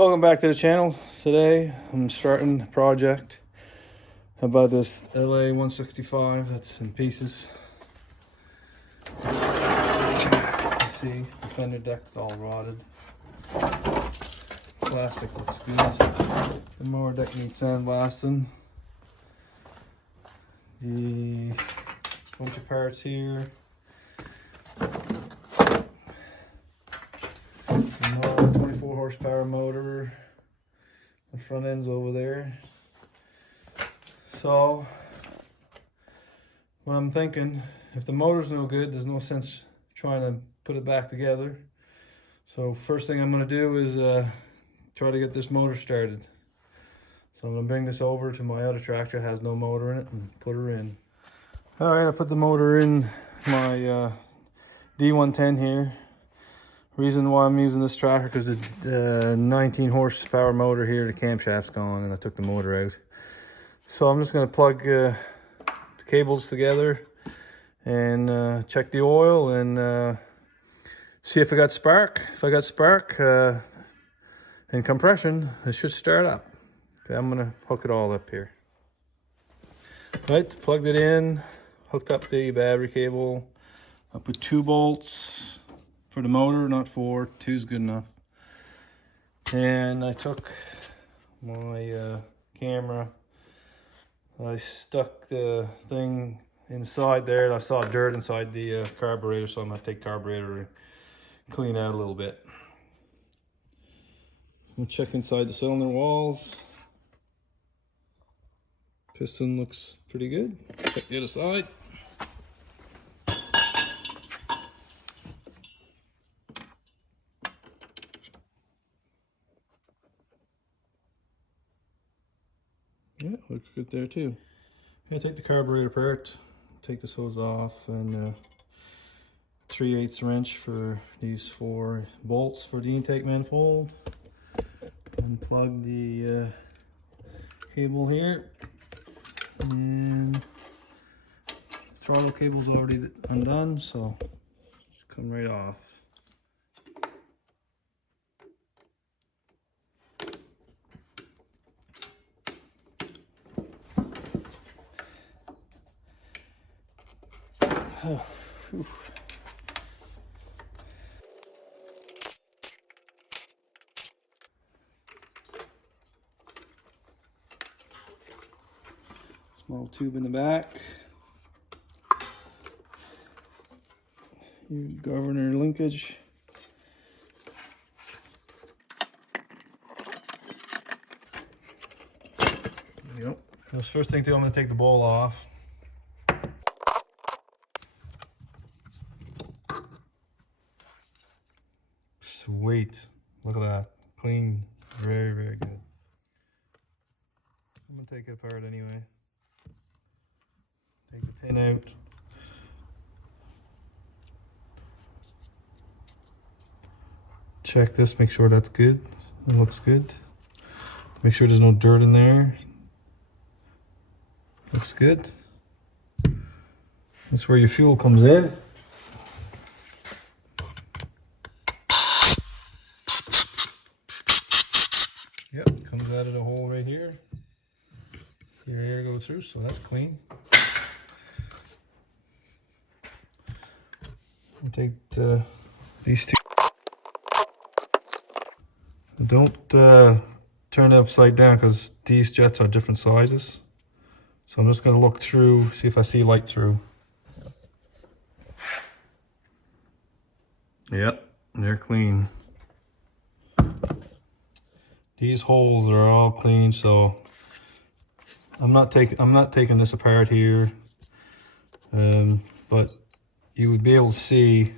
Welcome back to the channel. Today I'm starting a project about this LA165 that's in pieces. You see the fender deck's all rotted. Plastic looks good. The mower deck needs sandblasting. The bunch of parts here. The 24 horsepower motor. The front end's over there. So what I'm thinking, if the motor's no good, there's no sense trying to put it back together. So first thing I'm going to do is try to get this motor started. So I'm going to bring this over to my other tractor, it has no motor in it, and put her in. Alright, I put the motor in my D110 here. Reason why I'm using this tractor because it's 19 horsepower motor here, the camshaft's gone and I took the motor out. So I'm just going to plug the cables together and check the oil and see if I got spark. If I got spark and compression, it should start up. Okay, I'm going to hook it all up here. Right, plugged it in, hooked up the battery cable. I put 2 bolts for the motor, not 4, 2's good enough. And I took my camera, I stuck the thing inside there, and I saw dirt inside the carburetor, so I'm going to take carburetor and clean out a little bit. I'm going to check inside the cylinder walls. Piston looks pretty good. Check the other side. Yeah, looks good there too. I'm gonna take the carburetor apart, take this hose off, and 3/8 wrench for these 4 bolts for the intake manifold. Unplug the cable here, and throttle cable's already undone, so just come right off. Oh, whew. Small tube in the back. Your governor linkage. There you go. So first thing too, I'm going to take the bowl off. Sweet, look at that, clean, very, very good. I'm gonna take it apart anyway. Take the pin out. Check this, make sure that's good, it looks good. Make sure there's no dirt in there. Looks good. That's where your fuel comes in. Yep, comes out of the hole right here. Your air goes through, so that's clean. I'll take these 2. Don't turn it upside down because these jets are different sizes. So I'm just going to look through, see if I see light through. Yep, they're clean. These holes are all clean, so I'm not taking this apart here, but you would be able to see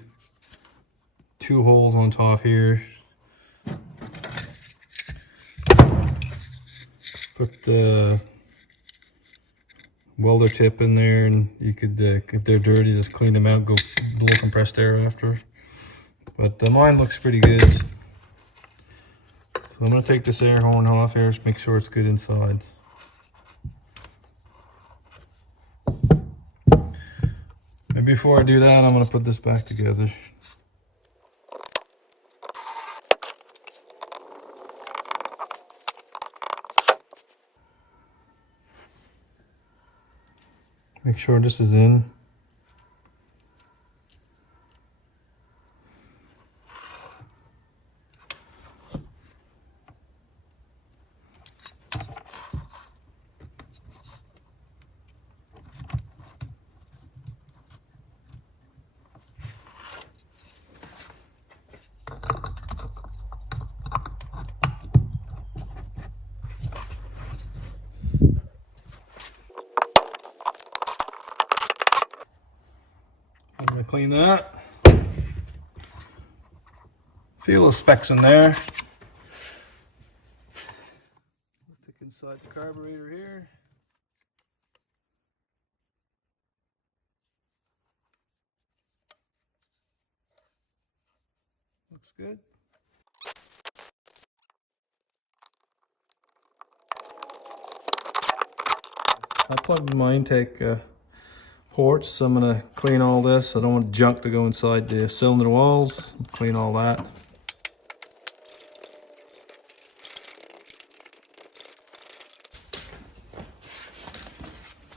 2 holes on top here. Put the welder tip in there, and you could, if they're dirty, just clean them out. Go blow compressed air after. But mine looks pretty good. So I'm going to take this air horn off here, just make sure it's good inside. And before I do that, I'm going to put this back together. Make sure this is in. I'm gonna clean that. Feel the specks in there. Look inside the carburetor here. Looks good. I plugged in my intake ports, so I'm gonna clean all this. I don't want junk to go inside the cylinder walls. Clean all that.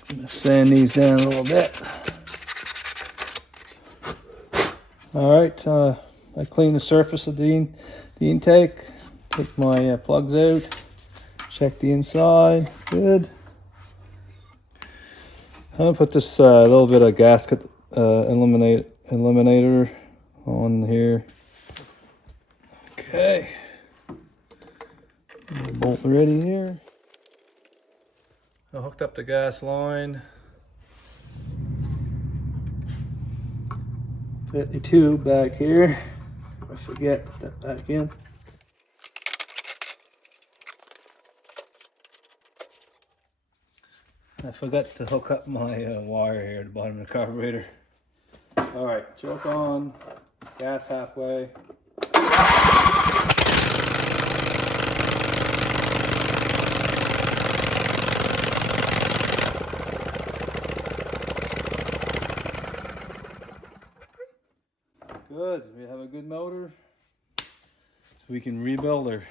I'm gonna sand these down a little bit. All right, I cleaned the surface of the intake. Took my plugs out. Check the inside. Good. I'm gonna put this little bit of gasket eliminator on here. Okay. Bolt ready here. I hooked up the gas line. Put the tube back here. I forget, put that back in. I forgot to hook up my wire here at the bottom of the carburetor. All right, choke on, gas halfway. Good, we have a good motor, so we can rebuild her.